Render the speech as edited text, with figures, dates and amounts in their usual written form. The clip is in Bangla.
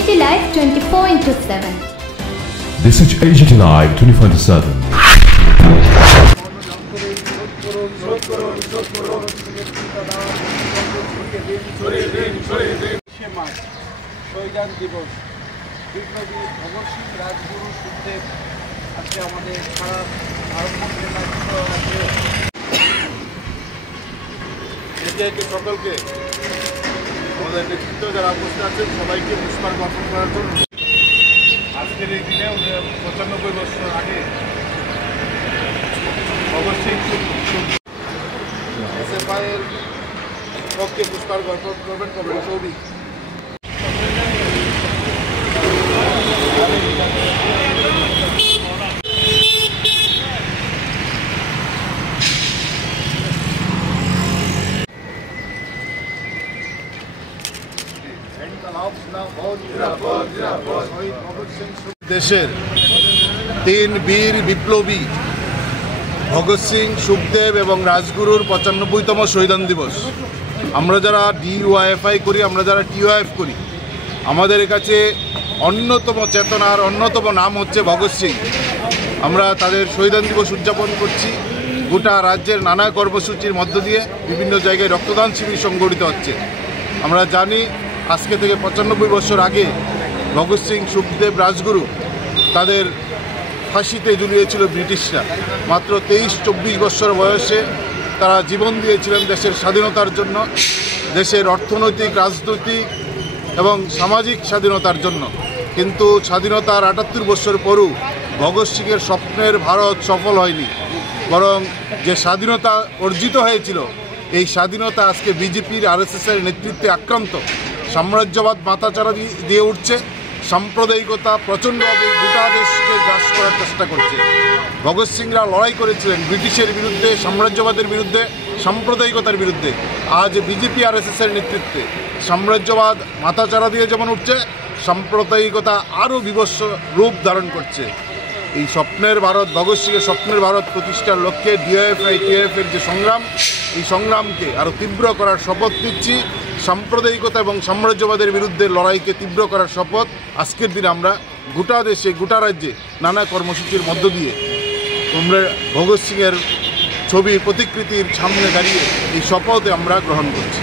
AGT Live 24/7. This is AGT Live 24/7. শহীদান দিবস বিপ্লবী ভগৎ সিং রাজগুরু সুখদেব আজকে আমাদের সারা ভারতবর্ষের সকলকে আমাদের নেতৃত্ব যারা উপস্থিত আছেন সবাইকে পুষ্পার্ঘ্য অর্পণ করার জন্য আজকের এই দিনে ৯৫ বছর আগে ভগৎ সিং এসএফআইয়ের পক্ষে পুষ্পার্ঘ্য অর্পণ করবেন কমরেড সৌভিক। দেশের ৩ বীর বিপ্লবী ভগৎ সিং, সুখদেব এবং রাজগুরুর ৯৫তম শহীদান দিবস। আমরা যারা ডিওয়াইএফআই করি, আমরা যারা টিওআইএফ করি, আমাদের কাছে অন্যতম চেতনার অন্যতম নাম হচ্ছে ভগৎ সিং। আমরা তাদের শহীদান দিবস উদযাপন করছি। গোটা রাজ্যের নানা কর্মসূচির মধ্য দিয়ে বিভিন্ন জায়গায় রক্তদান শিবির সংগঠিত হচ্ছে। আমরা জানি আজকে থেকে ৯৫ বছর আগে ভগৎ সিং, সুখদেব, রাজগুরু তাদের ফাঁসিতে ঝুলিয়েছিল ব্রিটিশরা। মাত্র ২৩-২৪ বছর বয়সে তারা জীবন দিয়েছিলেন দেশের স্বাধীনতার জন্য, দেশের অর্থনৈতিক, রাজনৈতিক এবং সামাজিক স্বাধীনতার জন্য। কিন্তু স্বাধীনতার ৭৮ বছর পরও ভগৎ সিংয়ের স্বপ্নের ভারত সফল হয়নি, বরং যে স্বাধীনতা অর্জিত হয়েছিল এই স্বাধীনতা আজকে বিজেপির, আরএসএসের নেতৃত্বে আক্রান্ত। সাম্রাজ্যবাদ মাথাচাড়া দিয়ে উঠছে, সাম্প্রদায়িকতা প্রচণ্ডভাবে গোটা দেশকে গ্রাস করার চেষ্টা করছে। ভগৎ সিংরা লড়াই করেছিলেন ব্রিটিশের বিরুদ্ধে, সাম্রাজ্যবাদের বিরুদ্ধে, সাম্প্রদায়িকতার বিরুদ্ধে। আজ বিজেপি, আরএসএসের নেতৃত্বে সাম্রাজ্যবাদ মাথাচাড়া দিয়ে যেমন উঠছে, সাম্প্রদায়িকতা আরও বিভৎস রূপ ধারণ করছে। এই স্বপ্নের ভারত, ভগৎ সিংয়ের স্বপ্নের ভারত প্রতিষ্ঠার লক্ষ্যে ডিওএফআই, টিওএফের যে সংগ্রাম, এই সংগ্রামকে আরও তীব্র করার শপথ নিচ্ছি। সাম্প্রদায়িকতা এবং সাম্রাজ্যবাদের বিরুদ্ধে লড়াইকে তীব্র করার শপথ আজকের দিনে আমরা গোটা দেশে, গোটা রাজ্যে নানা কর্মসূচির মধ্য দিয়ে তোমরা ভগৎ সিংয়ের ছবি প্রতিকৃতির সামনে দাঁড়িয়ে এই শপথে আমরা গ্রহণ করছি।